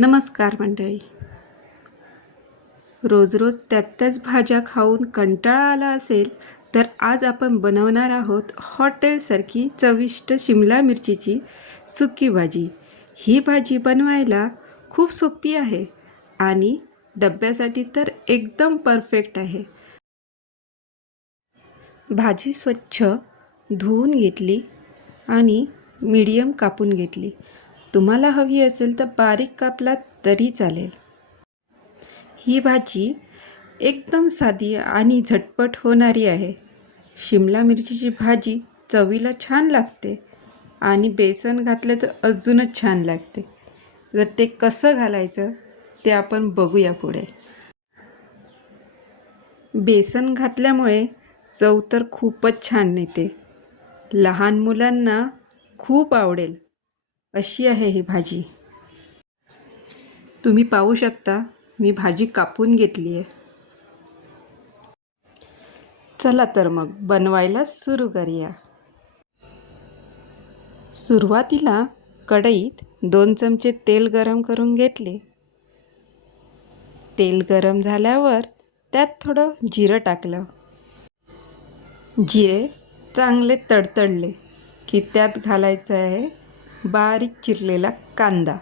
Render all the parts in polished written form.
नमस्कार मंडळी. रोज रोज त्याच भाज्या खाऊन कंटाळा आला असेल तर आज आपण बनवणार आहोत हॉटेलसारखी चविष्ट शिमला मिरचीची सुकी भाजी. ही भाजी बनवायला खूप सोपी आहे आणि डब्यासाठी तर एकदम परफेक्ट आहे. भाजी स्वच्छ धुवून घेतली आणि मीडियम कापून घेतली. तुम्हाला हवी असेल तर बारीक कापला तरी चालेल. ही भाजी एकदम साधी आणि झटपट होणारी आहे. शिमला मिरचीची भाजी चवीला छान लागते आणि बेसन घातलं तर अजूनच छान लागते. जर ते कसं घालायचं ते आपण बघूया पुढे. बेसन घातल्यामुळे चव तर खूपच छान येते. लहान मुलांना खूप आवडेल अशी आहे ही भाजी. तुम्ही पाहू शकता मी भाजी कापून घेतली आहे. चला तर मग बनवायला सुरू करूया. सुरुवातीला कढईत 2 चमचे तेल गरम करून घेतले. तेल गरम झाल्यावर त्यात थोडं जिरं टाकलं. जिरे चांगले तडतडले की त्यात घालायचं आहे बारीक चिरलेला कांदा.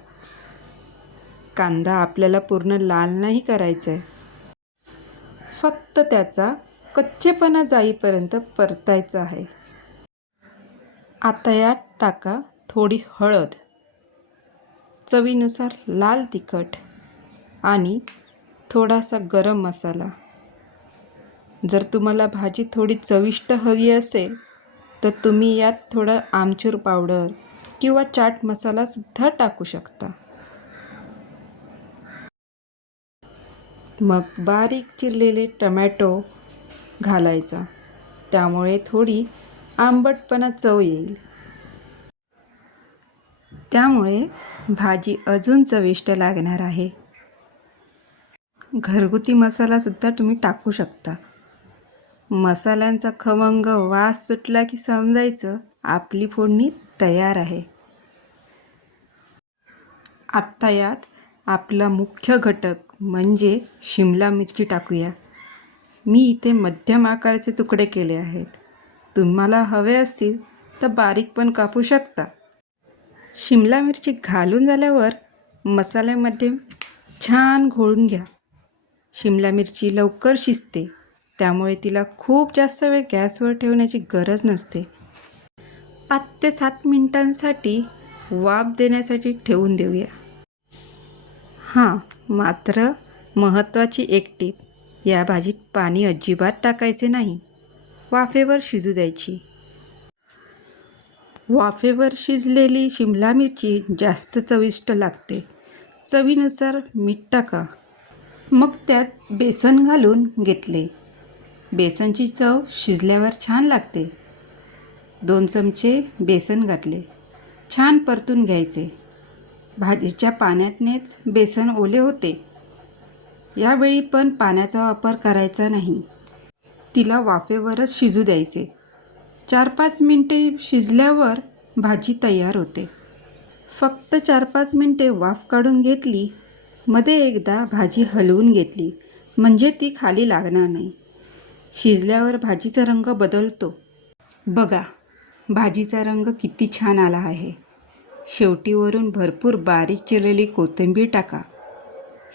कांदा आपल्याला पूर्ण लाल नाही करायचा आहे, फक्त त्याचा कच्चेपणा जाईपर्यंत परतायचा आहे. आता यात टाका थोडी हळद, चवीनुसार लाल तिखट आणि थोडासा गरम मसाला. जर तुम्हाला भाजी थोडी चविष्ट हवी असेल तर तुम्ही यात थोडं आमचूर पावडर किंवा चाट मसालासुद्धा टाकू शकता. मग बारीक चिरलेले टमॅटो घालायचा, त्यामुळे थोडी आंबटपणा चव येईल. त्यामुळे भाजी अजून चविष्ट लागणार आहे. घरगुती मसालासुद्धा तुम्ही टाकू शकता. मसाल्यांचा खमंग वास सुटला की समजायचं आपली फोडणी तयार आहे. आत्ता यात आपला मुख्य घटक म्हणजे शिमला मिरची टाकूया. मी इथे मध्यम आकाराचे तुकडे केले आहेत. तुम्हाला हवे असतील तर बारीक पण कापू शकता. शिमला मिरची घालून झाल्यावर मसाल्यामध्ये छान घोळून घ्या. शिमला मिरची लवकर शिजते, त्यामुळे तिला खूप जास्त वेळ गॅसवर ठेवण्याची गरज नसते. 5 ते 7 मिनिटांसाठी वाफ देण्यासाठी ठेवून देऊया. मात्र महत्त्वाची एक टीप, या भाजीत पाणी अजिबात टाकायचे नाही. वाफेवर शिजू द्यायची. वाफेवर शिजलेली शिमला मिरची जास्त चविष्ट लागते. चवीनुसार मीठ टाका. मग त्यात बेसन घालून घेतले. बेसनची चव शिजल्यावर छान लागते. 2 चमचे बेसन घातले. छान परतून घ्यायचे. भाजीच्या पाण्यातनेच बेसन ओले होते. यावेळी पण पाण्याचा वापर करायचा नाही. तिला वाफेवरच शिजू द्यायचे. 4-5 मिनटे शिजल्यावर भाजी तयार होते. फक्त 4-5 मिनटे वाफ काढून घेतली. मध्ये एकदा भाजी हलवून घेतली म्हणजे ती खाली लागणार नाही. शिजल्यावर भाजीचा रंग बदलतो. बघा, भाजीचा रंग किती छान आला आहे. शेवटी वरून भरपूर बारीक चिरलेली कोथिंबीर टाका.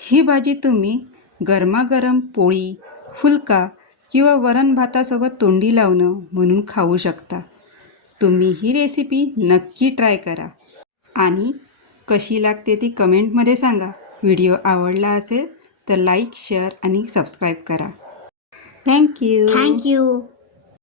ही भाजी तुम्ही गरमागरम पोळी, फुलका किंवा वरण भातासोबत तोंडी लावणं म्हणून खाऊ शकता. तुम्ही ही रेसिपी नक्की ट्राय करा आणि कशी लागते ती कमेंटमध्ये सांगा. व्हिडिओ आवडला असेल तर लाईक, शेअर आणि सबस्क्राईब करा. थँक्यू.